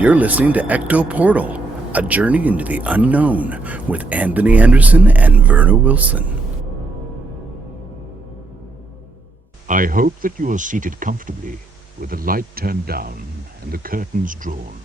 You're listening to ECTO Portal, a journey into the unknown with Anthony Anderson and Verna Wilson. I hope that you are seated comfortably, with the light turned down and the curtains drawn.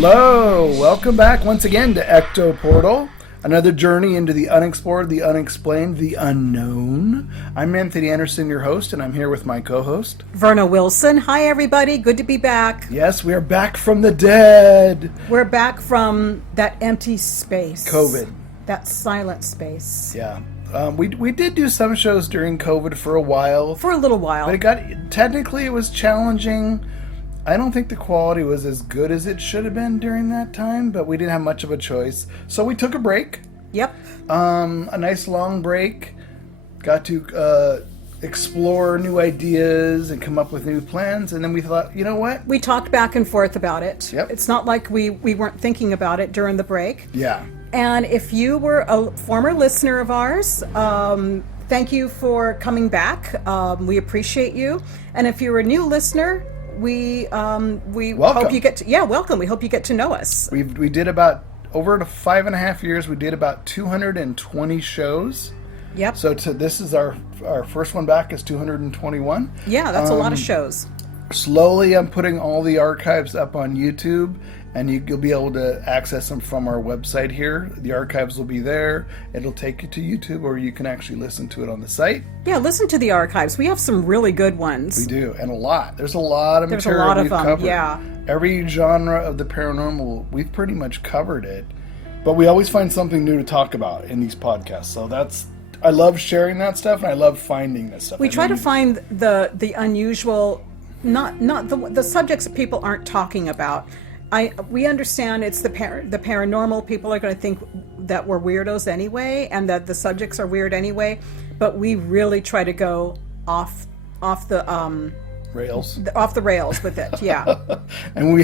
Hello, welcome back once again to ECTO Portal, another journey into the unexplored, the unexplained, the unknown. I'm Anthony Anderson, your host, and I'm here with my co-host, Verna Wilson. Hi, everybody. Good to be back. Yes, we are back from the dead. We're back from that empty space. COVID. That silent space. Yeah. We did do some shows during COVID for a while. For a little while. But it was challenging. I don't think the quality was as good as it should have been during that time, but we didn't have much of a choice. So we took a break. Yep. A nice long break. Got to explore new ideas and come up with new plans. And then we thought, you know what? We talked back and forth about it. Yep. It's not like we weren't thinking about it during the break. Yeah. And if you were a former listener of ours, thank you for coming back. We appreciate you. And if you're a new listener, we hope you get to, welcome. We hope you get to know us. We did about, over 5.5 years, we did about 220 shows. Yep. So this is our first one back is 221. Yeah, that's a lot of shows. Slowly, I'm putting all the archives up on YouTube, and you'll be able to access them from our website here. The archives will be there. It'll take you to YouTube, or you can actually listen to it on the site. Yeah, listen to the archives. We have some really good ones. We do, and a lot. There's a lot of material. There's a lot of we've them, covered. yeah. Every genre of the paranormal, we've pretty much covered it. But we always find something new to talk about in these podcasts. So I love sharing that stuff, and I love finding this stuff. We try to find the unusual, not the subjects that people aren't talking about. We understand it's the paranormal. People are going to think that we're weirdos anyway, and that the subjects are weird anyway. But we really try to go off the rails. Off the rails with it, yeah. And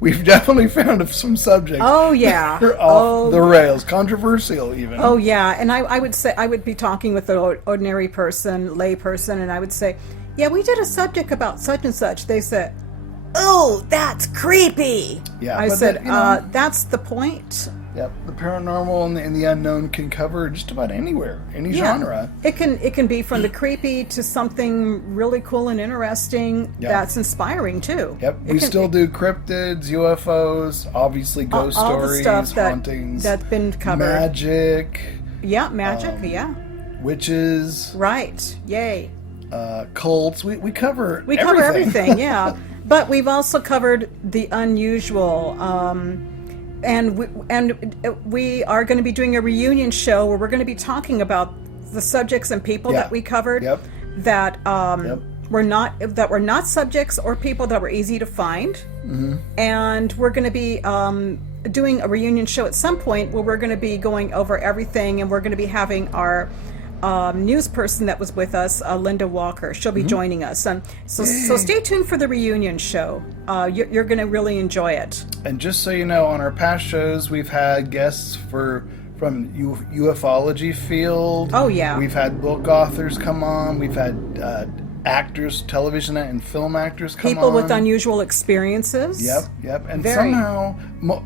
we've definitely found some subjects. Oh yeah, that are off the rails, controversial even. Oh yeah, and I would say I would be talking with an ordinary person, lay person, and I would say, yeah, we did a subject about such and such. They said, oh, that's creepy. Yeah, I said, that's the point. Yep, the paranormal and the unknown can cover just about anywhere, any genre. It can be from the creepy to something really cool and interesting that's inspiring too. Yep, we still do cryptids, UFOs, obviously ghost stories, the stuff hauntings. That's been covered. Magic. Yeah, magic, Witches. Right, yay. Cults. We cover everything. We cover everything, yeah. But we've also covered the unusual, and we are going to be doing a reunion show where we're going to be talking about the subjects and people that we covered that were not subjects or people that were easy to find. Mm-hmm. And we're going to be doing a reunion show at some point where we're going to be going over everything, and we're going to be having our news person that was with us, Linda Walker. She'll be joining us. So stay tuned for the reunion show. You're going to really enjoy it. And just so you know, on our past shows, we've had guests from ufology field. Oh, yeah. We've had book authors come on. We've had actors, television and film actors come on. People with unusual experiences. Yep. And somehow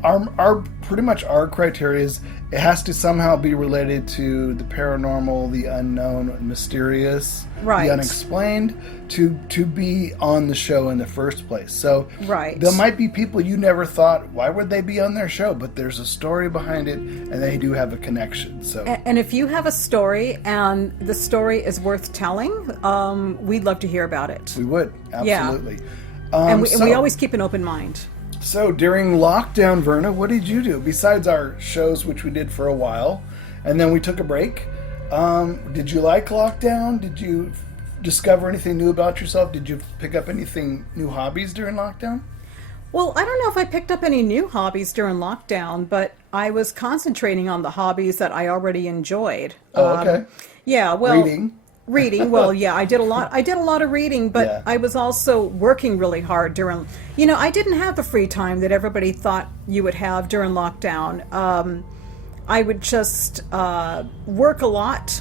our pretty much our criteria is it has to somehow be related to the paranormal, the unknown, mysterious, Right. the unexplained, to be on the show in the first place. So Right. there might be people you never thought, why would they be on their show? But there's a story behind it, and they do have a connection. So And if you have a story and the story is worth telling, we'd love to hear about it. we would, absolutely. And we So- always keep an open mind. So during lockdown, Verna, what did you do besides our shows, which we did for a while, and then we took a break? Did you like lockdown? Did you discover anything new about yourself? Did you pick up anything new hobbies during lockdown? Well, I don't know if I picked up any new hobbies during lockdown, but I was concentrating on the hobbies that I already enjoyed. Oh, okay. Yeah, well, Reading. Well, yeah, I did a lot of reading, but Yeah. I was also working really hard during, I didn't have the free time that everybody thought you would have during lockdown. I would just work a lot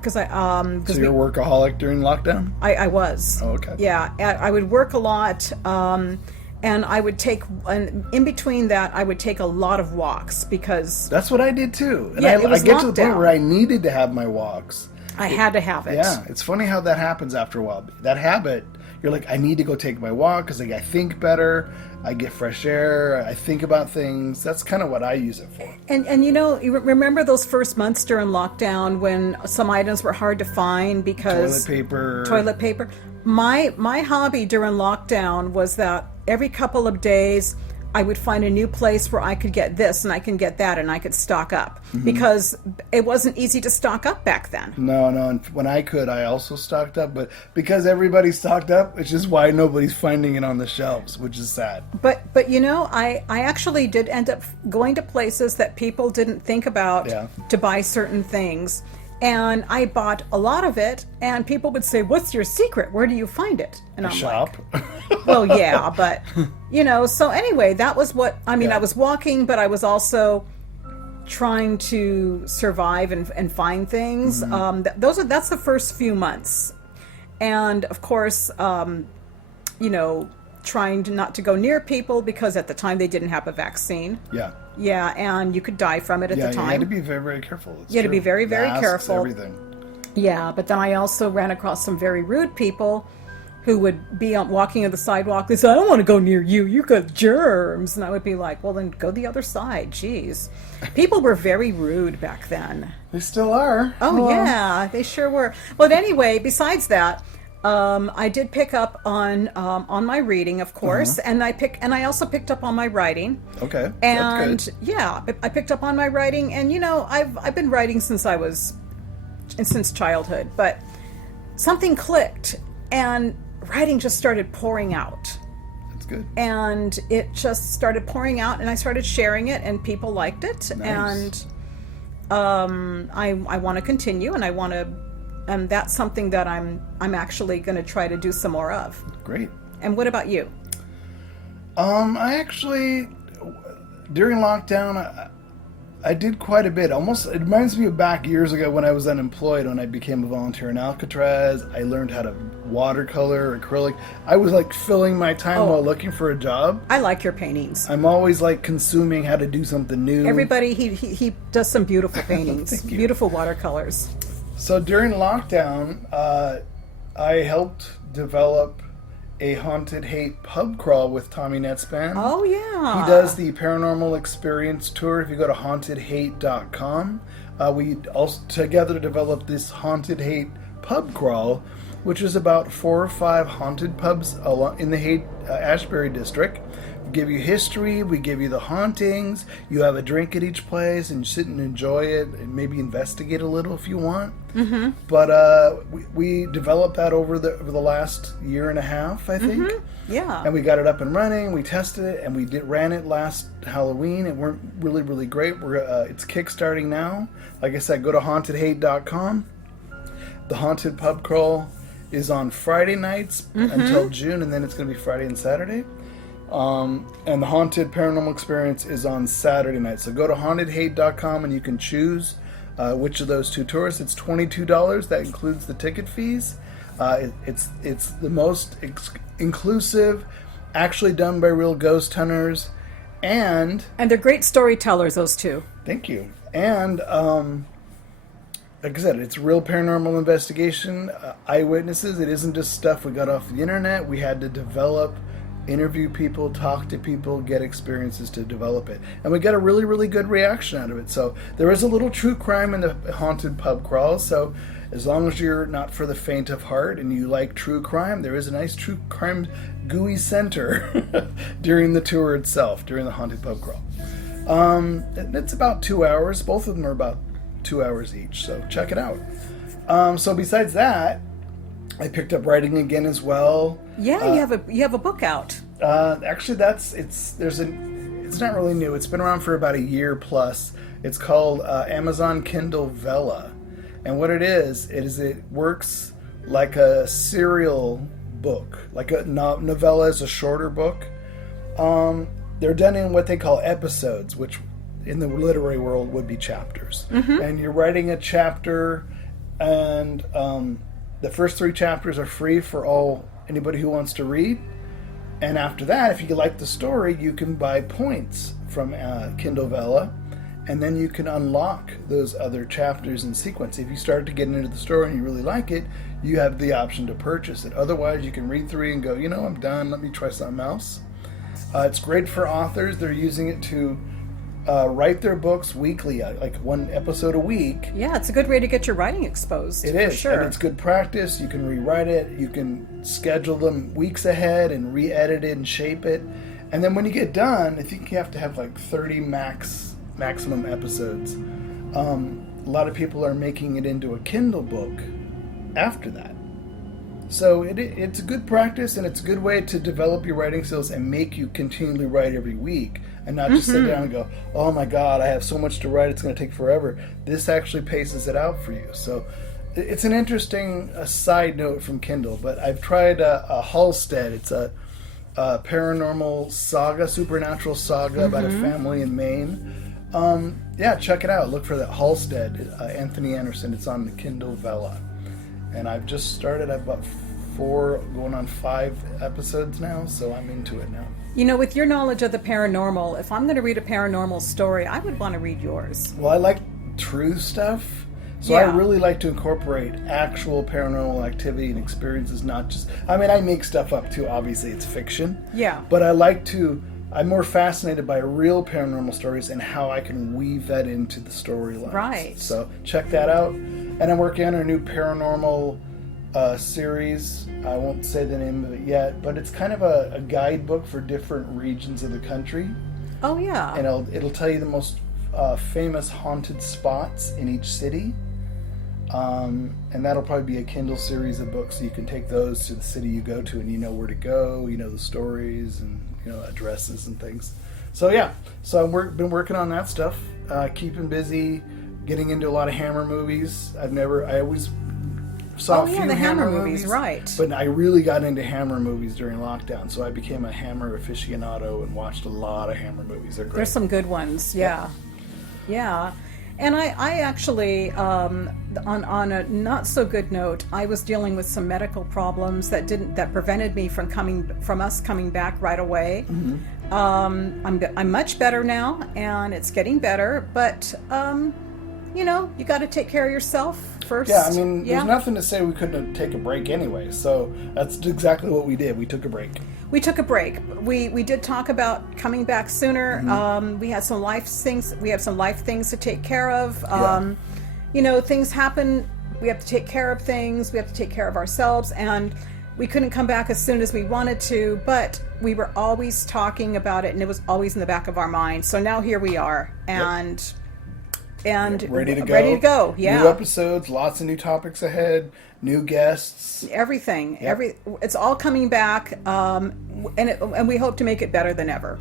because So you're a workaholic during lockdown? I was. Oh, okay. Yeah, I would work a lot, and I would take, and in between that, I would take a lot of walks because That's what I did too. And Yeah, it was I get to the point lockdown. where I needed to have my walks. I had to have it. Yeah, it's funny how that happens after a while. That habit, you're like, I need to go take my walk because I think better, I get fresh air, I think about things. That's kind of what I use it for. And you remember those first months during lockdown when some items were hard to find because Toilet paper. My hobby during lockdown was that every couple of days I would find a new place where I could get this and I can get that and I could stock up because it wasn't easy to stock up back then. No, and when I could, I also stocked up. But because everybody stocked up, it's just why nobody's finding it on the shelves, which is sad. But I actually did end up going to places that people didn't think about Yeah. to buy certain things. And I bought a lot of it, and people would say, "What's your secret? Where do you find it?" And I'm Shop. like, "Well, yeah, but So anyway, that was what I mean. Yeah. I was walking, but I was also trying to survive and find things. That's the first few months, and of course, trying not to go near people because at the time they didn't have a vaccine. Yeah. Yeah, and you could die from it at the time. You had to be very, very careful. It's You had to be true. very, very Masks, careful. Everything. Yeah, but then I also ran across some very rude people who would be walking on the sidewalk. They said, "I don't want to go near you. You got germs." And I would be like, "Well, then go the other side." Jeez. People were very rude back then. They still are. Oh, Well, yeah, they sure were. But anyway, besides that, I did pick up on my reading, of course, and I also picked up on my writing. Okay. And that's good. yeah, I picked up on my writing, and I've been writing since childhood, but something clicked, and writing just started pouring out. That's good. And it just started pouring out, and I started sharing it, and people liked it. Nice. And I want to continue, and that's something that I'm actually going to try to do some more of. Great. And what about you? I actually, during lockdown, I did quite a bit. Almost, it reminds me of back years ago when I was unemployed, when I became a volunteer in Alcatraz. I learned how to watercolor, acrylic. I was like filling my time while looking for a job. I like your paintings. I'm always like consuming how to do something new. Everybody, he does some beautiful paintings, Thank you. beautiful watercolors. So during lockdown, I helped develop a Haunted Hate pub crawl with Tommy Netspan. Oh yeah, He does the Paranormal Experience Tour. If you go to hauntedhate.com, we also together developed this Haunted Hate pub crawl, which is about 4 or 5 haunted pubs in the Haight Ashbury district. We give you history, we give you the hauntings, you have a drink at each place and you sit and enjoy it and maybe investigate a little if you want. Mm-hmm. But we developed that over the last year and a half, I think. Mm-hmm. Yeah. And we got it up and running. We tested it, and we ran it last Halloween. It went really, really great. It's kickstarting now. Like I said, go to hauntedhate.com. The Haunted Pub Crawl is on Friday nights until June, and then it's going to be Friday and Saturday. And the Haunted Paranormal Experience is on Saturday night. So go to hauntedhate.com, and you can choose which of those 2 tours. It's $22. That includes the ticket fees. It's the most inclusive, actually done by real ghost hunters, And they're great storytellers, those two. thank you. And like I said, it's real paranormal investigation, eyewitnesses. It isn't just stuff we got off the internet. We had to develop, interview people, talk to people, get experiences to develop it. And we got a really, really good reaction out of it. So there is a little true crime in the haunted pub crawls. So as long as you're not for the faint of heart and you like true crime, there is a nice true crime gooey center during the tour itself, during the haunted pub crawl. It's about 2 hours. Both of them are about 2 hours each, so check it out. So besides that, I picked up writing again as well. Yeah, you have a book out. Actually, it's not really new. It's been around for about a year plus. It's called Amazon Kindle Vella, and what it it works like a serial book, like a novella is a shorter book. They're done in what they call episodes, which in the literary world would be chapters. Mm-hmm. And you're writing a chapter, and the first 3 chapters are free for anybody who wants to read. And after that, if you like the story, you can buy points from Kindle Vella, and then you can unlock those other chapters in sequence. If you start to get into the story and you really like it, you have the option to purchase it. Otherwise, you can read through and go, I'm done, let me try something else. It's great for authors. They're using it to write their books weekly, like 1 episode a week. Yeah, it's a good way to get your writing exposed. It is, sure. And it's good practice. You can rewrite it. You can schedule them weeks ahead and re-edit it and shape it. And then when you get done, I think you have to have like 30 maximum episodes. A lot of people are making it into a Kindle book after that. So it's a good practice, and it's a good way to develop your writing skills and make you continually write every week, and not just sit down and go, oh my God, I have so much to write, it's going to take forever. This actually paces it out for you. So it's an interesting side note from Kindle, but I've tried a Halstead. It's a paranormal saga, supernatural saga about a family in Maine. Check it out. Look for that Halstead, Anthony Anderson. It's on the Kindle Vella. And I've just started. I've got 4, going on 5 episodes now, so I'm into it now. With your knowledge of the paranormal, if I'm going to read a paranormal story, I would want to read yours. Well, I like true stuff, so Yeah. I really like to incorporate actual paranormal activity and experiences, not just... I make stuff up too, obviously, it's fiction. Yeah. But I'm more fascinated by real paranormal stories and how I can weave that into the storyline. Right. So check that out. And I'm working on a new paranormal series. I won't say the name of it yet, but it's kind of a guidebook for different regions of the country. Oh, yeah. And it'll tell you the most famous haunted spots in each city. And that'll probably be a Kindle series of books, so you can take those to the city you go to and you know where to go, the stories and addresses and things. So yeah, I've been working on that stuff, keeping busy, getting into a lot of Hammer movies. I always saw a few the Hammer movies, right? But I really got into Hammer movies during lockdown, so I became a Hammer aficionado and watched a lot of Hammer movies. They're great. There's some good ones, yeah. And I actually, on a not so good note, I was dealing with some medical problems that prevented me from us coming back right away. Mm-hmm. I'm much better now, and it's getting better. But you got to take care of yourself first. Yeah, there's nothing to say we couldn't take a break anyway. So that's exactly what we did. We took a break. We took a break. We did talk about coming back sooner. Mm-hmm. We had some life things. We have some life things to take care of. Things happen. We have to take care of things. We have to take care of ourselves, and we couldn't come back as soon as we wanted to. But we were always talking about it, and it was always in the back of our mind. So now here we are, and ready to go. Ready to go. Yeah. New episodes, lots of new topics ahead, new guests. Everything. Yep. It's all coming back, and we hope to make it better than ever.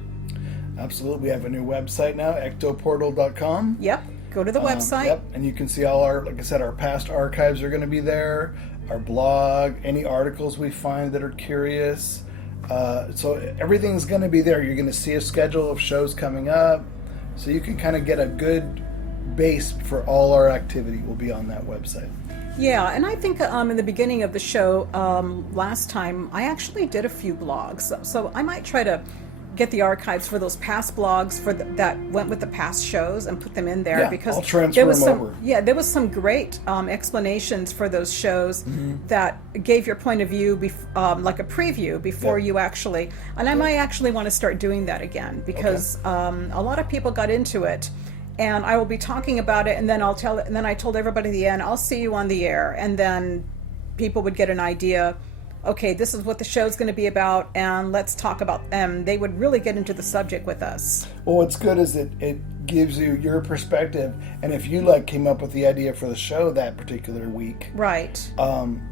Absolutely. We have a new website now, ECTOPORTAL.com. Yep. Go to the website. Yep. And you can see all like I said, our past archives are going to be there, our blog, any articles we find that are curious. So everything's going to be there. You're going to see a schedule of shows coming up, so you can kind of get a good base for all our activity will be on that website. Yeah, and I think in the beginning of the show last time, I actually did a few blogs. So I might try to get the archives for those past blogs that went with the past shows and put them in there, Yeah, because I'll transfer there was them some over. there was some great explanations for those shows that gave your point of view, like a preview before you actually. And I might actually want to start doing that again, because a lot of people got into it. And I will be talking about it, and then and then I told everybody at the end, I'll see you on the air, and then people would get an idea. Okay, this is what the show's going to be about, and let's talk about them. They would really get into the subject with us. Well, what's good is it gives you your perspective, and if you came up with the idea for the show that particular week, Right.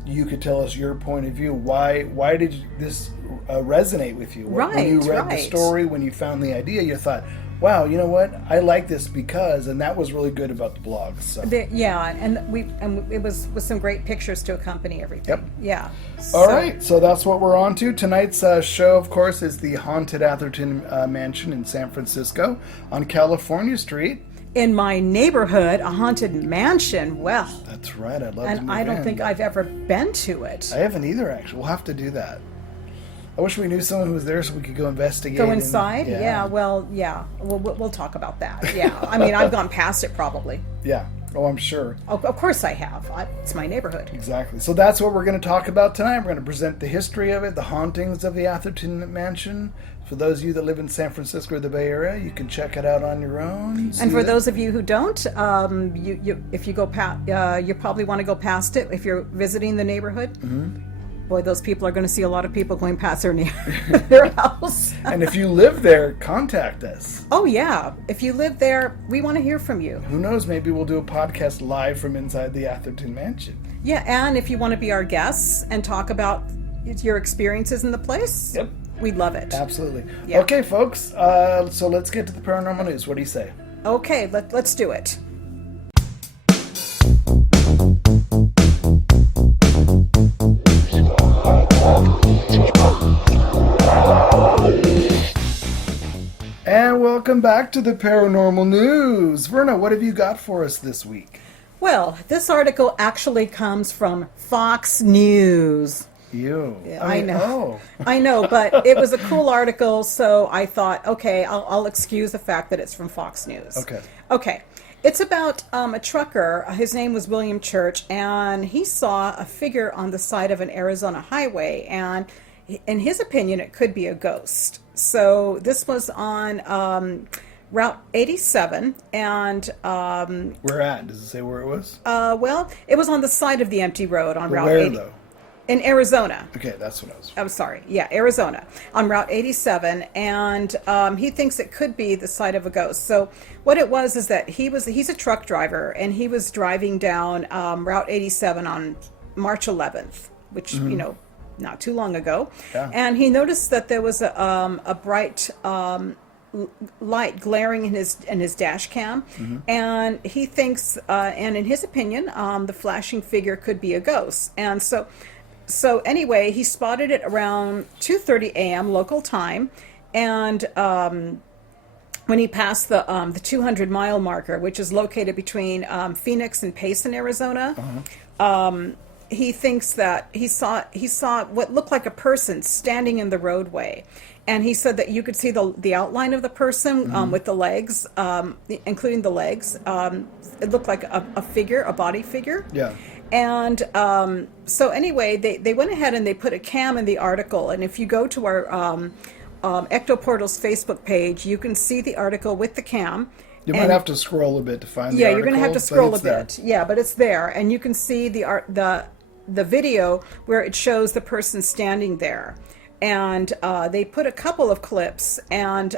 you could tell us your point of view. Why did this resonate with you? When you read the story, when you found the idea, you thought, wow, you know what? I like this because, and that was really good about the blogs. So. And it was with some great pictures to accompany everything. Yep. Yeah. All right, so that's what we're on to. Tonight's show, of course, is the Haunted Atherton Mansion in San Francisco on California Street. In my neighborhood, a haunted mansion. Well, That's right. I'd love to and move I don't in. think I've ever been to it. I haven't either, actually. We'll have to do that. I wish we knew someone who was there so we could go investigate. Go inside? We'll talk about that. Yeah. I mean, I've gone past it probably. Yeah. Oh, I'm sure. Of course I have. It's my neighborhood. Exactly. So that's what we're going to talk about tonight. We're going to present the history of it, the hauntings of the Atherton Mansion. For those of you that live in San Francisco or the Bay Area, you can check it out on your own. And for those of you who don't, if you go past, you probably want to go past it if you're visiting the neighborhood. Mm-hmm. Boy, those people are going to see a lot of people going past their house. And if you live there, contact us. Oh, yeah. If you live there, we want to hear from you. Who knows? Maybe we'll do a podcast live from inside the Atherton Mansion. Yeah, and if you want to be our guests and talk about your experiences in the place, Yep. We'd love it. Absolutely. Yeah. Okay, folks. So let's get to the paranormal news. What do you say? Okay, let's do it. And welcome back to the paranormal news. Verna, what have you got for us this week? Well, this article actually comes from Fox News. I know. I know, but it was a cool article, so I thought, okay, I'll excuse the fact that it's from Fox News. Okay. It's about a trucker. His name was William Church, and he saw a figure on the side of an Arizona highway, and in his opinion, it could be a ghost. So this was on Route 87, and where at? Does it say where it was? well, it was on the side of the empty road on Route where 80. Though? In Arizona. Okay, that's what I was. I'm sorry. Yeah, Arizona on Route 87, and he thinks it could be the site of a ghost. So what it was is that he's a truck driver, and he was driving down Route 87 on March 11th, which not too long ago, and he noticed that there was a bright light glaring in his dash cam, and he thinks, and in his opinion, the flashing figure could be a ghost, and so anyway, he spotted it around 2:30 a.m. local time, and when he passed the 200-mile marker, which is located between Phoenix and Payson, Arizona, he thinks that he saw what looked like a person standing in the roadway, and he said that you could see the outline of the person with the legs, including the legs. It looked like a figure, a body figure. Yeah. And so anyway, they went ahead and they put a cam in the article. And if you go to our ECTO Portal's Facebook page, you can see the article with the cam. You might have to scroll a bit to find the Yeah, article. you're going to have to scroll a bit. Yeah, but it's there. And you can see the video where it shows the person standing there. And they put a couple of clips, and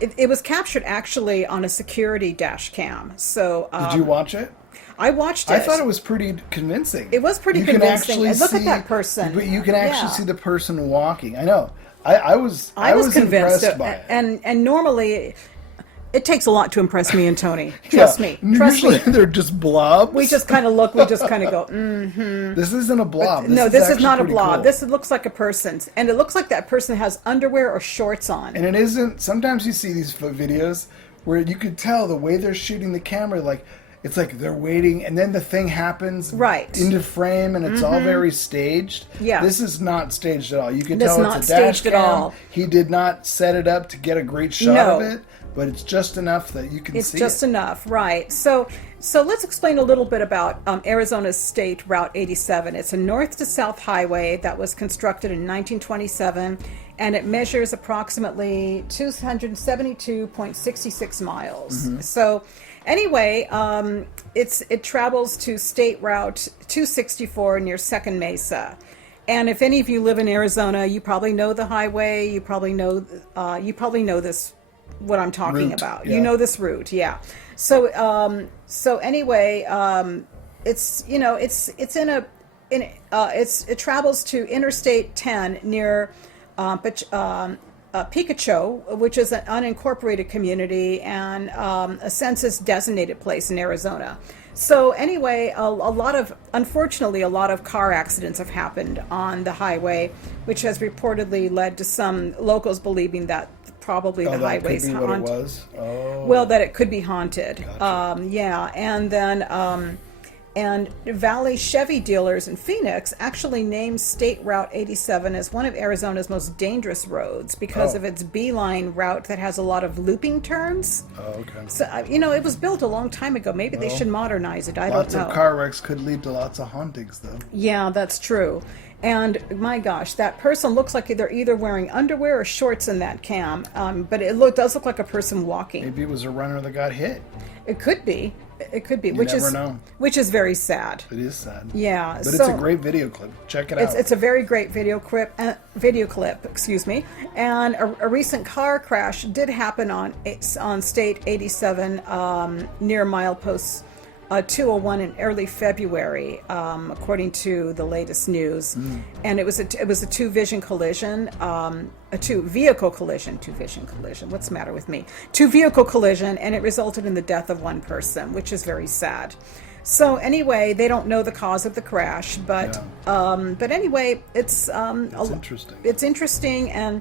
it was captured actually on a security dash cam. So did you watch it? I watched it. I thought it was pretty convincing. It was pretty convincing. And look at that person. But you can actually see the person walking. I know. I was convinced impressed by it. And normally, it takes a lot to impress me and Tony. Trust me. Usually they're just blobs. We just kind of look. We just kind of go, mm-hmm. This isn't a blob. This is not a blob. Cool. This looks like a person. And it looks like that person has underwear or shorts on. And it isn't. Sometimes you see these videos where you could tell the way they're shooting the camera, like, it's like they're waiting, and then the thing happens Right. into frame, and it's all very staged. Yeah. This is not staged at all. You can It's tell not it's a dash staged at cam. all. He did not set it up to get a great shot No. of it, but it's just enough that you can It's see just it. enough, right? So let's explain a little bit about Arizona's State Route 87. It's a north to south highway that was constructed in 1927, and it measures approximately 272.66 miles. So anyway, it travels to State Route 264 near Second Mesa. And if any of you live in Arizona, you probably know the highway. You probably know this, what I'm talking Route, about. yeah. You know this route, yeah. So anyway, it travels to Interstate 10 near Picacho, which is an unincorporated community and a census designated place in Arizona. So anyway, unfortunately, a lot of car accidents have happened on the highway, which has reportedly led to some locals believing that probably the that highway's could be what it haunted. was. Oh. Well, that it could be haunted. Gotcha. Yeah, and then and Valley Chevy dealers in Phoenix actually named State Route 87 as one of Arizona's most dangerous roads because Oh. of its beeline route that has a lot of looping turns. Oh, okay. So it was built a long time ago. Maybe they should modernize it. I Lots don't know. of car wrecks could lead to lots of hauntings, though. Yeah, that's true. And my gosh, that person looks like they're either wearing underwear or shorts in that cam. But it does look like a person walking. Maybe it was a runner that got hit. It could be. It could be. You never know. Which is very sad. It is sad. Yeah. But it's a great video clip. Check it out. It's a very great video clip. Excuse me. And a recent car crash did happen on State 87 near milepost 201 in early February, according to the latest news. And it was a two vehicle collision. What's the matter with me? Two vehicle collision, and it resulted in the death of one person, which is very sad. So anyway, they don't know the cause of the crash, but anyway, it's interesting. It's interesting, and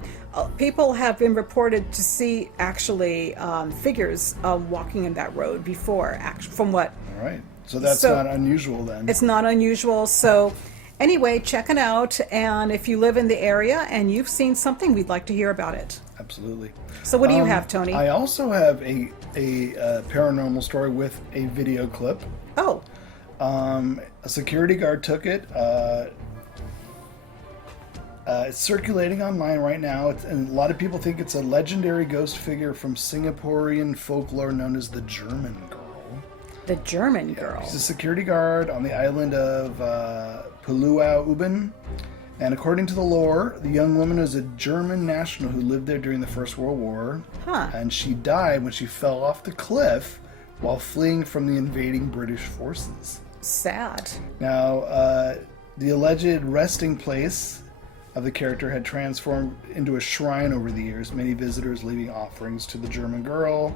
people have been reported to see actually figures walking in that road before. From what? All right. So that's not unusual then. It's not unusual. So anyway, check it out, and if you live in the area and you've seen something, we'd like to hear about it. Absolutely. So what do you have, Tony? I also have a paranormal story with a video clip. Oh. A security guard took it. It's circulating online right now, and a lot of people think it's a legendary ghost figure from Singaporean folklore known as the German Girl. The German Girl. She's a security guard on the island of Pulau Ubin. And according to the lore, the young woman is a German national who lived there during the First World War. Huh. And she died when she fell off the cliff while fleeing from the invading British forces. Sad. Now, the alleged resting place of the character had transformed into a shrine over the years, many visitors leaving offerings to the German girl.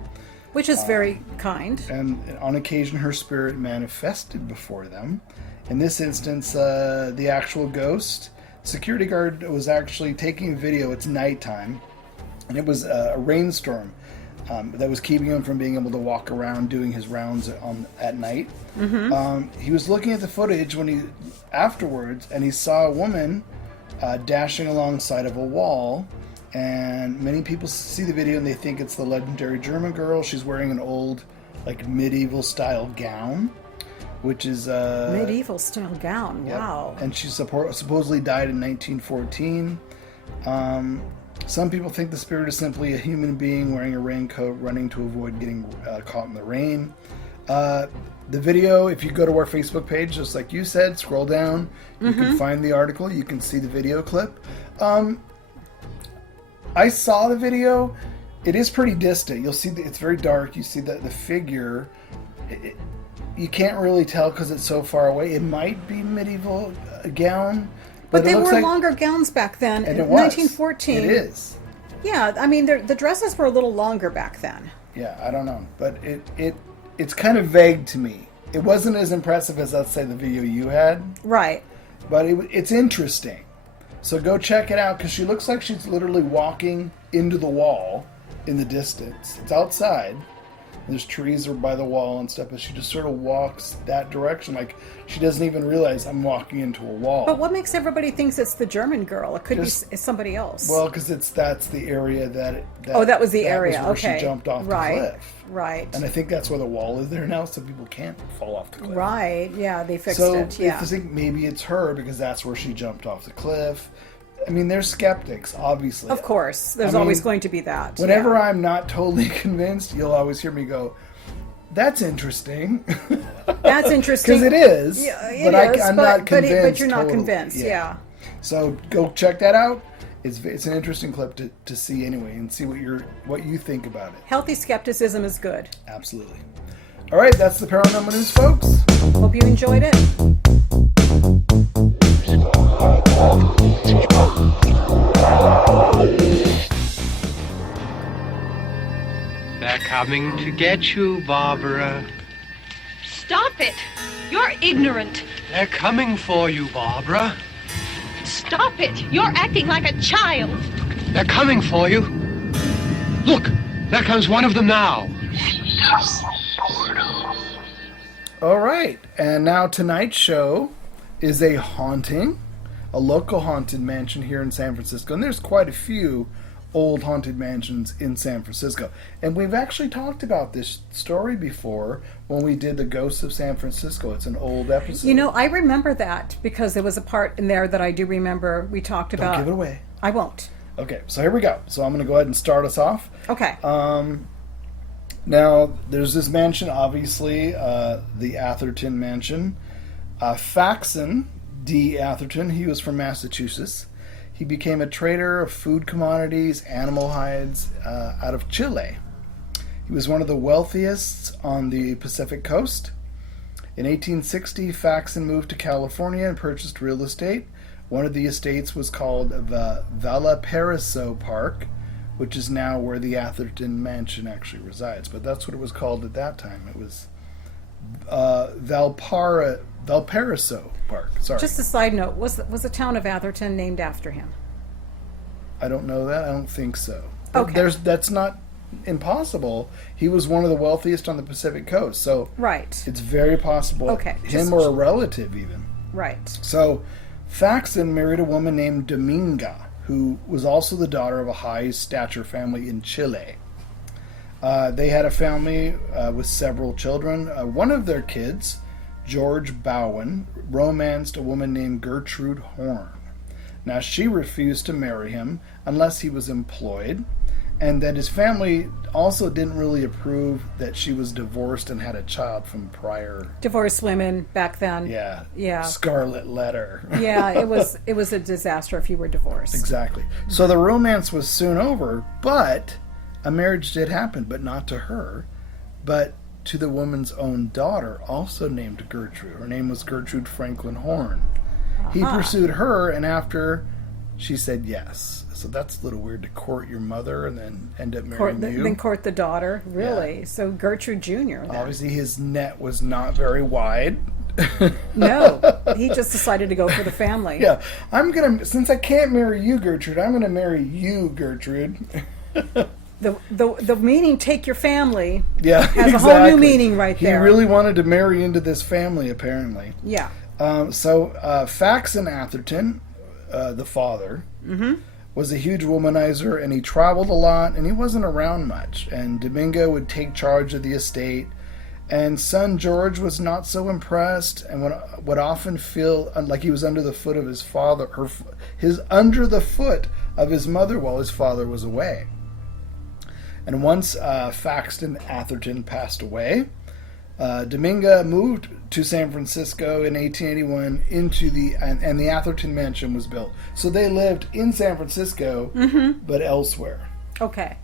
Which is very kind. And on occasion, her spirit manifested before them. In this instance, the actual ghost security guard was actually taking a video. It's nighttime, and it was a rainstorm that was keeping him from being able to walk around doing his rounds at night. He was looking at the footage afterwards, and he saw a woman dashing alongside of a wall. And many people see the video and they think it's the legendary German girl. She's wearing an old, medieval style gown, which is medieval style gown. Yep. Wow. And she supposedly died in 1914. Some people think the spirit is simply a human being wearing a raincoat, running to avoid getting caught in the rain. The video, if you go to our Facebook page, just like you said, scroll down, you can find the article, you can see the video clip. I saw the video. It is pretty distant. You'll see it's very dark. You see the figure. You can't really tell because it's so far away. It might be medieval gown. But they it looks wore like longer gowns back then. And in it was. 1914. It is. Yeah, I mean, the dresses were a little longer back then. Yeah, I don't know. But it's kind of vague to me. It wasn't as impressive as, let's say, the video you had. Right. But it's interesting. So go check it out, because she looks like she's literally walking into the wall in the distance. It's outside. There's trees by the wall and stuff, but she just sort of walks that direction. Like, she doesn't even realize I'm walking into a wall. But what makes everybody thinks it's the German girl? It could be somebody else. Well, because that's the area that that was the area. Was where okay. She jumped off the cliff. Right. And I think that's where the wall is there now, so people can't fall off the cliff. Right. Yeah, they fixed so it. Yeah. I think maybe it's her because that's where she jumped off the cliff. I mean, there's skeptics, obviously. Of course. There's always going to be that. Whenever I'm not totally convinced, you'll always hear me go, that's interesting. That's interesting. Because it is. Yeah, I'm not convinced. But you're not totally. convinced, yeah. So go check that out. It's an interesting clip to see anyway, and see what you think about it. Healthy skepticism is good. Absolutely. All right, that's the Paranormal News, folks. Hope you enjoyed it. They're coming to get you, Barbara. Stop it! You're ignorant. They're coming for you, Barbara. Stop it! You're acting like a child. They're coming for you. Look, there comes one of them now. All right, and now tonight's show is a local haunted mansion here in San Francisco, and there's quite a few old haunted mansions in San Francisco. And we've actually talked about this story before when we did the Ghosts of San Francisco. It's an old episode. You know, I remember that because there was a part in there that I do remember we talked about. Don't give it away. I won't. Okay, so here we go. So I'm going to go ahead and start us off. Okay. Now, there's this mansion, obviously, the Atherton Mansion. Faxon D. Atherton, he was from Massachusetts. He became a trader of food commodities, animal hides, out of Chile. He was one of the wealthiest on the Pacific coast. In 1860, Faxon moved to California and purchased real estate. One of the estates was called the Valparaiso Park, which is now where the Atherton Mansion actually resides. But that's what it was called at that time. It was Valparaiso Park. Sorry. Just a side note, was the town of Atherton named after him? I don't know that. I don't think so. Okay. That's not impossible. He was one of the wealthiest on the Pacific coast, so right. It's very possible. Okay. Him or a relative even. Right. So Faxon married a woman named Dominga, who was also the daughter of a high stature family in Chile. They had a family with several children. One of their kids, George Bowen, romanced a woman named Gertrude Horn. Now, she refused to marry him unless he was employed, and that his family also didn't really approve that she was divorced and had a child from prior. Divorced women back then. Yeah. Yeah. Scarlet letter. Yeah, it was a disaster if you were divorced. Exactly. So the romance was soon over, but a marriage did happen, but not to her, but to the woman's own daughter, also named Gertrude. Her name was Gertrude Franklin Horn. He pursued her, and after, she said yes. So that's a little weird to court your mother and then end up marrying you. Then court the daughter, really. Yeah. So Gertrude Jr. then. Obviously, his net was not very wide. No, he just decided to go for the family. Yeah, since I can't marry you, Gertrude, I'm gonna marry you, Gertrude. The meaning "take your family" has a whole new meaning right there. He really wanted to marry into this family, apparently. Yeah. So Faxon Atherton, the father, was a huge womanizer, and he traveled a lot, and he wasn't around much. And Dominga would take charge of the estate, and son George was not so impressed, and would often feel like he was under the foot of his father, under the foot of his mother while his father was away. And once Faxon Atherton passed away, Dominga moved to San Francisco in 1881 and the Atherton Mansion was built. So they lived in San Francisco, but elsewhere. Okay.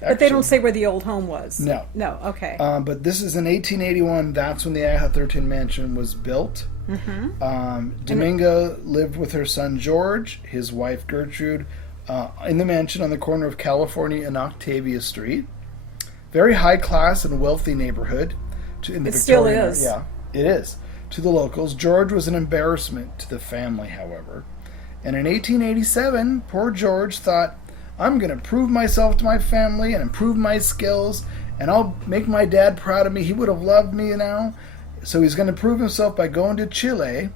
But they don't say where the old home was. No. No, okay. But this is in 1881. That's when the Atherton Mansion was built. Dominga lived with her son George, his wife Gertrude, in the mansion on the corner of California and Octavia Street. Very high class and wealthy neighborhood. It still is. Yeah, it is. To the locals, George was an embarrassment to the family, however. And in 1887, poor George thought, I'm going to prove myself to my family and improve my skills and I'll make my dad proud of me. He would have loved me now. So he's going to prove himself by going to Chile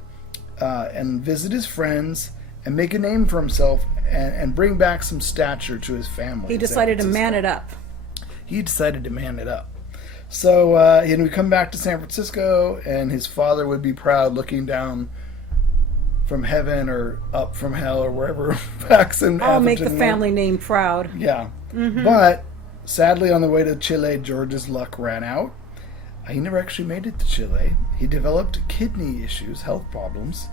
and visit his friends and make a name for himself and bring back some stature to his family. He decided to man it up. He decided to man it up. So he would come back to San Francisco, and his father would be proud looking down from heaven or up from hell or wherever Pax and I'll make the Atherton family name proud. Yeah. But sadly, on the way to Chile, George's luck ran out. He never actually made it to Chile. He developed kidney issues, health problems,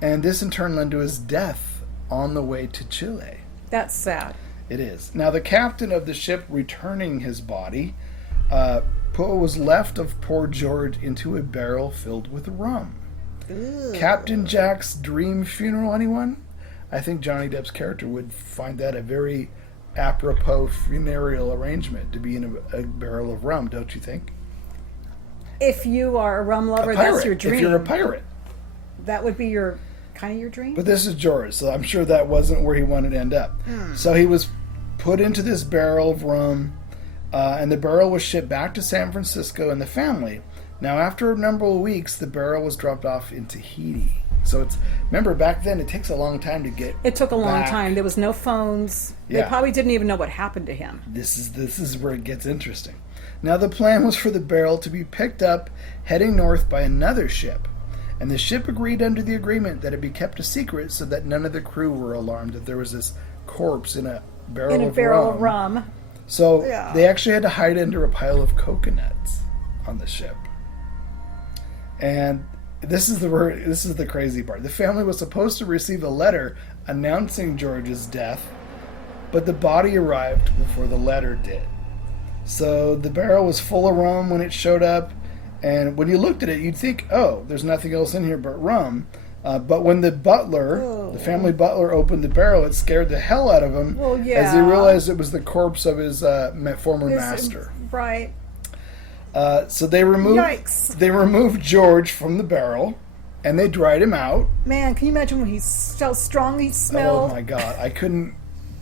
and this in turn led to his death on the way to Chile. That's sad. It is. Now, the captain of the ship returning his body put what was left of poor George into a barrel filled with rum. Ew. Captain Jack's dream funeral, anyone? I think Johnny Depp's character would find that a very apropos funereal arrangement to be in a barrel of rum, don't you think? If you are a rum lover, that's your dream. If you're a pirate. That would be your dream? But this is George, so I'm sure that wasn't where he wanted to end up. So he was put into this barrel of rum, and the barrel was shipped back to San Francisco and the family. Now, after a number of weeks, the barrel was dropped off in Tahiti. So remember, back then, it takes a long time to get It took a long back. time. There was no phones. Yeah. They probably didn't even know what happened to him. This is where it gets interesting. Now, the plan was for the barrel to be picked up, heading north by another ship. And the ship agreed under the agreement that it be kept a secret so that none of the crew were alarmed that there was this corpse in a barrel of rum. So they actually had to hide under a pile of coconuts on the ship. And this is the crazy part. The family was supposed to receive a letter announcing George's death, but the body arrived before the letter did. So the barrel was full of rum when it showed up, and when you looked at it, you'd think, oh, there's nothing else in here but rum. But when the family butler, opened the barrel, it scared the hell out of him as he realized it was the corpse of his former master. Right. So they removed George from the barrel, and they dried him out. Man, can you imagine when how strong he smelled? Oh my God, I couldn't.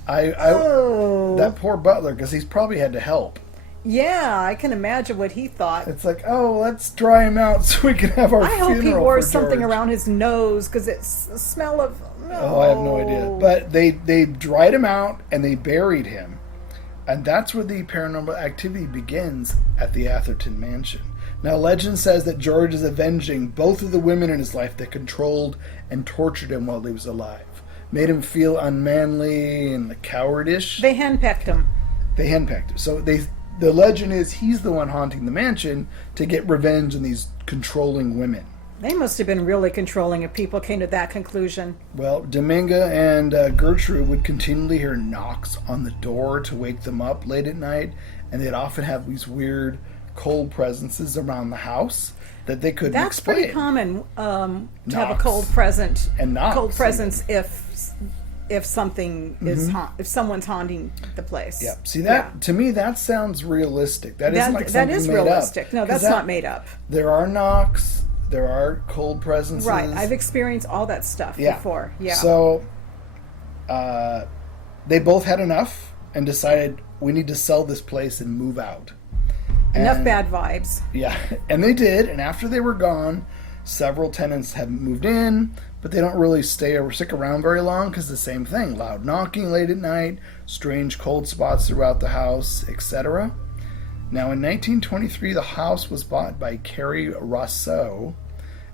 That poor butler, because he's probably had to help. Yeah, I can imagine what he thought. It's like, oh, let's dry him out so we can have our funeral. I hope he wore for something George. around his nose because it's the smell of. Oh, I have no idea. But they dried him out and they buried him. And that's where the paranormal activity begins at the Atherton mansion. Now, legend says that George is avenging both of the women in his life that controlled and tortured him while he was alive. Made him feel unmanly and cowardish. They henpecked him. So the legend is he's the one haunting the mansion to get revenge on these controlling women. They must have been really controlling if people came to that conclusion. Well, Dominga and Gertrude would continually hear knocks on the door to wake them up late at night, and they'd often have these weird cold presences around the house that they couldn't explain. That's pretty common to have a Knocks. cold present. And knocks, cold presence if something is if someone's haunting the place. Yeah. See that to me that sounds realistic. That isn't like something that is made realistic. up. No, that's not made up. There are knocks. There are cold presences. Right. I've experienced all that stuff before. Yeah. So they both had enough and decided we need to sell this place and move out. Enough bad vibes. Yeah, and they did. And after they were gone, several tenants have moved in, but they don't really stick around very long because the same thing: loud knocking late at night, strange cold spots throughout the house, etc. Now, in 1923, the house was bought by Carrie Rousseau,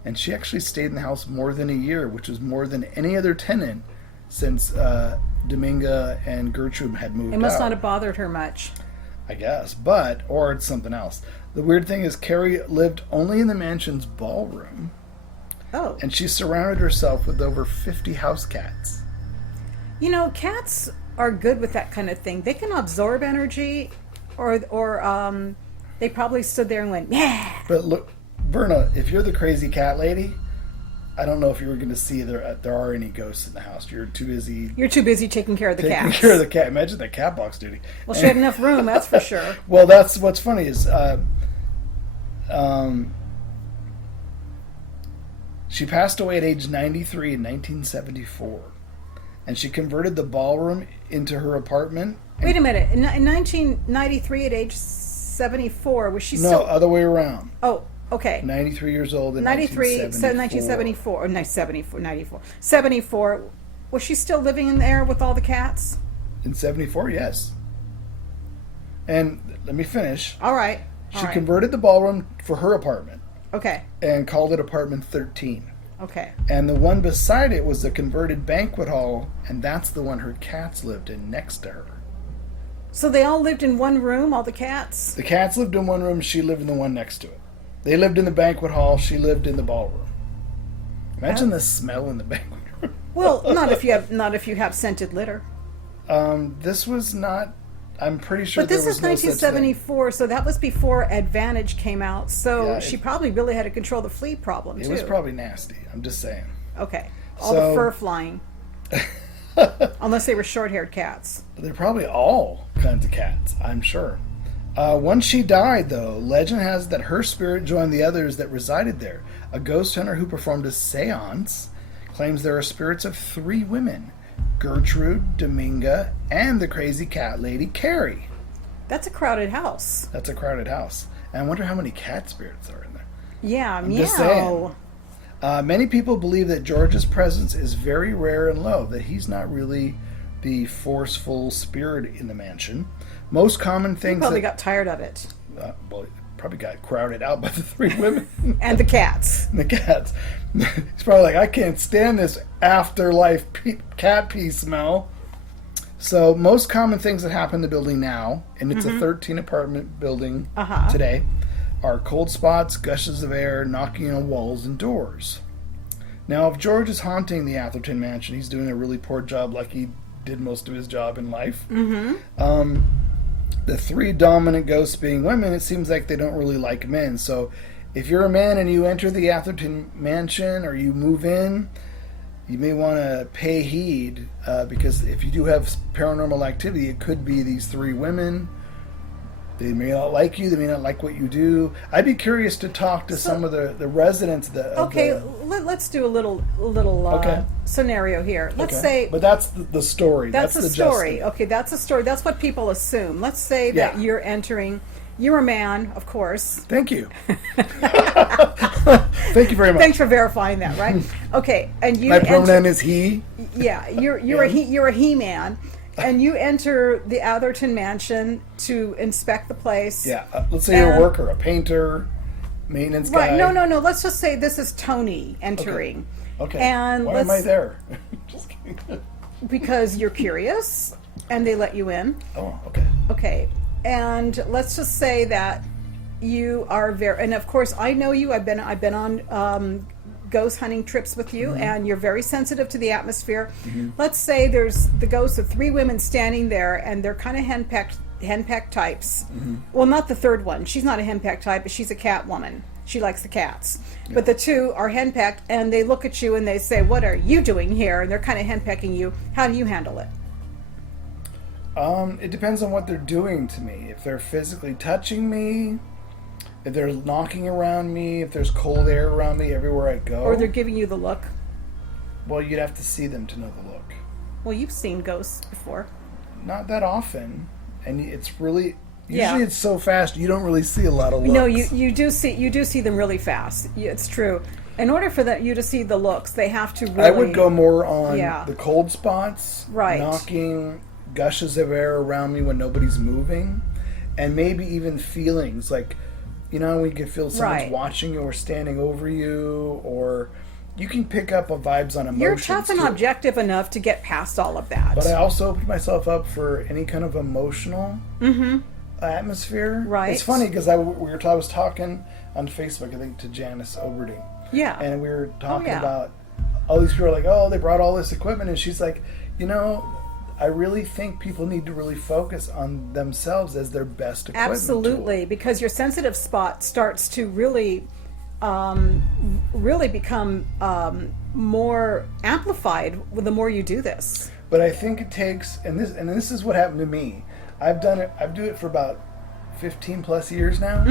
and she actually stayed in the house more than a year, which was more than any other tenant since Dominga and Gertrude had moved out. It must not have bothered her much. I guess, or it's something else. The weird thing is Carrie lived only in the mansion's ballroom. Oh. And she surrounded herself with over 50 house cats. You know, cats are good with that kind of thing. They can absorb energy, or they probably stood there and went, yeah. But look, Verna, if you're the crazy cat lady, I don't know if you were going to see there are any ghosts in the house. You're too busy. You're too busy taking care of the cats. Taking care of the cat. Imagine the cat box duty. Well, she had enough room, that's for sure. Well, that's what's funny is she passed away at age 93 in 1974. And she converted the ballroom into her apartment. Wait a minute. In 1993 at age 74. Was she No, still? other way around. Oh, okay. 93 years old in 93, so 1974, or no, 74, 94. 74. Was she still living in there with all the cats? In 74, yes. And let me finish. All right. She converted the ballroom for her apartment Okay. and called it apartment 13. Okay. And the one beside it was the converted banquet hall, and that's the one her cats lived in next to her. So they all lived in one room, all the cats? The cats lived in one room, she lived in the one next to it. They lived in the banquet hall, she lived in the ballroom. Imagine the smell in the banquet room. Well, not if you have scented litter. This was not. I'm pretty sure. But this there was is no such thing. 1974, so that was before Advantage came out. So Yeah, she probably really had to control the flea problem too. It was probably nasty. I'm just saying. Okay. All So- the fur flying. Unless they were short-haired cats. They're probably all kinds of cats, I'm sure. Once she died, though, legend has it that her spirit joined the others that resided there. A ghost hunter who performed a seance claims there are spirits of 3 women: Gertrude, Dominga, and the crazy cat lady, Carrie. That's a crowded house. That's a crowded house. And I wonder how many cat spirits are in there. Yeah, just meow. saying. Many people believe that George's presence is very rare and low, that he's not really the forceful spirit in the mansion. Most common He things probably that, got tired of it. well, he probably got crowded out by the 3 women And the cats. and the cats. He's probably like, I can't stand this afterlife cat pee smell. So most common things that happen in the building now, and it's a 13 apartment building today, are cold spots, gushes of air, knocking on walls and doors. Now, if George is haunting the Atherton mansion, he's doing a really poor job, like he did most of his job in life. The 3 dominant ghosts being women, it seems like they don't really like men. So if you're a man and you enter the Atherton mansion or you move in, you may want to pay heed because if you do have paranormal activity, it could be these 3 women. They may not like you. They may not like what you do. I'd be curious to talk to some of the residents. Let's do a little Okay. scenario here. Let's Okay. say But that's the story. that's the a gist story. of it. Okay, that's a story. That's what people assume. Let's say that Yeah. you're entering. You're a man, of course. Thank you. Thank you very much. Thanks for verifying that, right? Okay, and you My enter, pronoun is he. yeah, you're a he-man, and you enter the Atherton mansion to inspect the place. Yeah. Let's say you're a And- worker, a painter, maintenance guy. Right. No. Let's just say this is Tony entering. Okay. And Why am I there? Just kidding. Because you're curious, and they let you in. Oh, okay. Okay, and let's just say that you are very, and of course I know you. I've been on ghost hunting trips with you, and you're very sensitive to the atmosphere. Let's say there's the ghosts of 3 women standing there, and they're kind of henpecked types. Well, not the third one. She's not a henpecked type, but she's a cat woman. She likes the cats. But the 2 are henpecked, and they look at you and they say, "What are you doing here?" And they're kind of henpecking you. How do you handle it? It depends on what they're doing to me. If they're physically touching me, if they're knocking around me, if there's cold air around me everywhere I go. Or they're giving you the look? Well, you'd have to see them to know the look. Well, you've seen ghosts before. Not that often, and it's really Yeah. usually it's so fast you don't really see a lot of looks. No, you do see them really fast. It's true. In order for you to see the looks, they have to really. I would go more on Yeah. the cold spots, Right. knocking, gushes of air around me when nobody's moving, and maybe even feelings like, you know, when you can feel someone's Right. watching you or standing over you, or you can pick up vibes on emotions. You're tough and too. objective enough to get past all of that. But I also opened myself up for any kind of emotional atmosphere. Right. It's funny because I was talking on Facebook, I think, to Janice Oberding. Yeah. And we were talking yeah. about all these people are like, oh, they brought all this equipment. And she's like, you know, I really think people need to really focus on themselves as their best equipment Absolutely, tool. because your sensitive spot starts to really become more amplified the more you do this. But I think it takes, and this is what happened to me. I've done it for about 15 plus years now,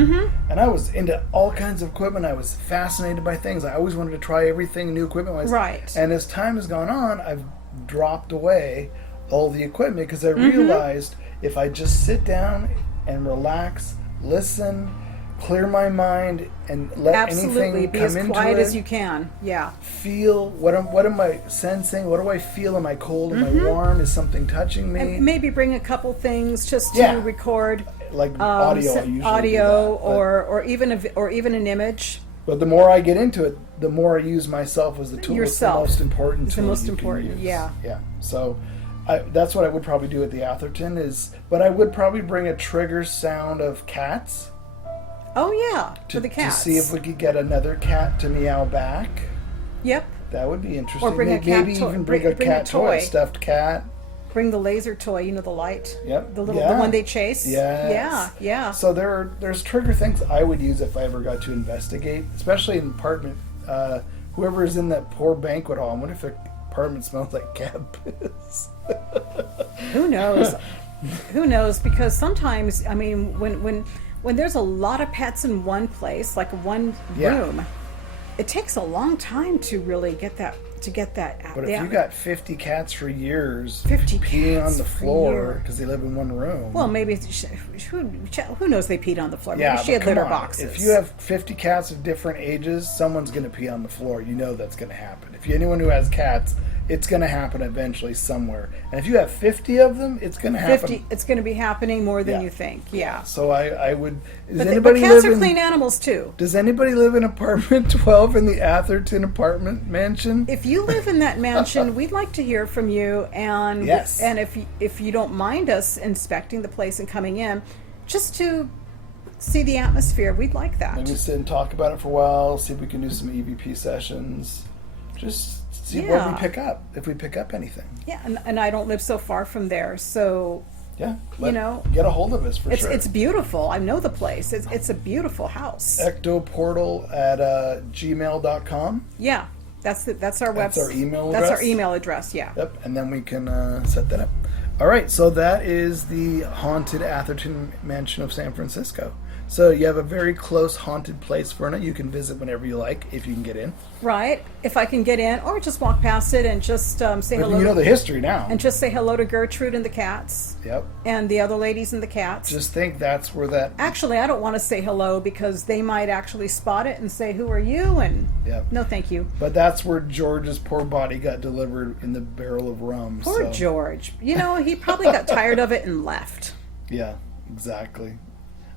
and I was into all kinds of equipment. I was fascinated by things. I always wanted to try everything new equipment wise. Right. And as time has gone on, I've dropped away all the equipment because I realized if I just sit down and relax, listen, clear my mind, and let Absolutely. anything Be come as into quiet it. as you can. Yeah. Feel what am I sensing? What do I feel? Am I cold? Am I warm? Is something touching me? And maybe bring a couple things just to Yeah. record Like audio, I usually audio do that, or even an image. but the more I get into it, the more I use myself as the tool. Yourself. It's the most important It's the tool most you can important, use. yeah. Yeah. So that's what I would probably do at the Atherton but I would probably bring a trigger sound of cats Oh yeah, to, for the cats. to see if we could get another cat to meow back. Yep. That would be interesting. Or bring a cat Maybe toy- even bring a bring a cat toy, toy. a stuffed cat. Bring the laser toy, you know, the light. Yep. The Yeah. one they chase. Yes. Yeah. So there's trigger things I would use if I ever got to investigate, especially in apartment. Whoever is in that poor banquet hall, I wonder if the apartment smells like cat piss. Who knows? Who knows? Because sometimes, I mean, when there's a lot of pets in one place, like one Yeah. room, it takes a long time to really get that But if you got 50 cats for years 50 peeing cats on the for floor years. because they live in one room. Well, maybe who knows? They peed on the floor. Maybe yeah, she but had litter come on. boxes. If you have 50 cats of different ages, someone's going to pee on the floor. You know that's going to happen. If anyone who has cats, it's going to happen eventually somewhere. And if you have 50 of them, it's going to happen. 50, it's going to be happening more than Yeah. you think. Yeah. So I would. But cats are clean animals too. Does anybody live in apartment 12 in the Atherton apartment mansion? If you live in that mansion, we'd like to hear from you, and Yes. and if you don't mind us inspecting the place and coming in, just to see the atmosphere, we'd like that. Maybe sit and talk about it for a while. See if we can do some EVP sessions. Just see what Yeah. we pick up. If we pick up anything. Yeah, and I don't live so far from there, so Yeah. know, get a hold of us for it's sure. it's beautiful. I know the place. It's a beautiful house. ECTO Portal at gmail.com. Yeah, that's our website. That's our email That's our address? email address. Yeah. Yep, and then we can set that up. All right, so that is the haunted Atherton Mansion of San Francisco. So you have a very close haunted place, Verna. You can visit whenever you like, if you can get in. Right. If I can get in, or just walk past it and just say But hello. you know the history now. And just say hello to Gertrude and the cats. Yep. And the other ladies and the cats. Just think that's where that... Actually, I don't want to say hello because they might actually spot it and say, "Who are you?" And Yep. no, thank you. But that's where George's poor body got delivered in the barrel of rum. Poor so. George. You know, he probably got tired of it and left. Yeah, exactly.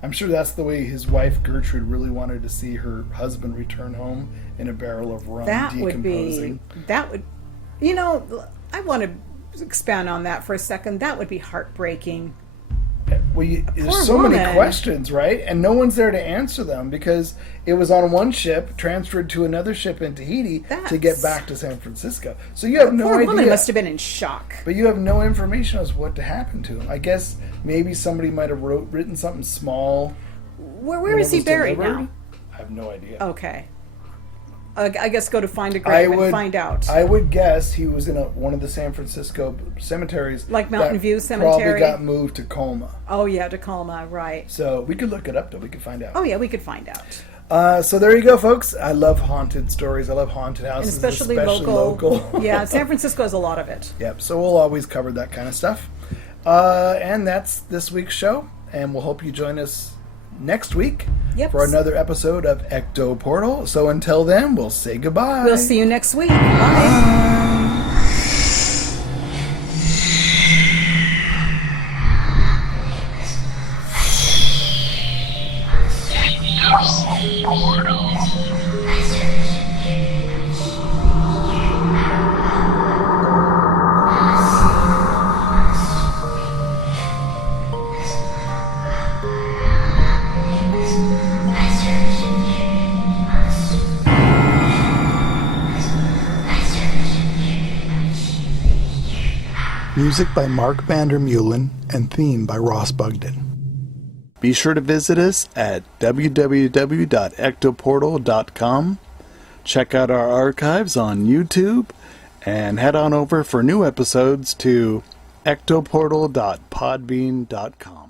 I'm sure that's the way his wife Gertrude really wanted to see her husband return home in a barrel of rum That decomposing. would, you know, I want to expand on that for a second. That would be heartbreaking. Well, there's Poor so many woman. questions, right? And no one's there to answer them because it was on one ship, transferred to another ship in Tahiti to get That's- back to San Francisco. So you have no Poor idea. woman must have been in shock. But you have no information as to what happened to him. I guess maybe somebody might have written something small. Where when is it he was buried delivered. now? I have no idea. Okay. I guess go to Find a Grave and find out. I would guess he was in one of the San Francisco cemeteries. Like Mountain that View Cemetery? Probably got moved to Colma. Oh yeah, Tacoma, right. So we could look it up, though. We could find out. Oh yeah, we could find out. So there you go, folks. I love haunted stories. I love haunted And houses, especially local. local. Yeah, San Francisco has a lot of it. Yep. So we'll always cover that kind of stuff. And that's this week's show. And we'll hope you join us next week Yep. for another episode of ECTO Portal. So until then, we'll say goodbye. We'll see you next week. Bye. Music by Mark Vandermeulen and theme by Ross Bugden. Be sure to visit us at www.ectoportal.com. Check out our archives on YouTube and head on over for new episodes to ectoportal.podbean.com.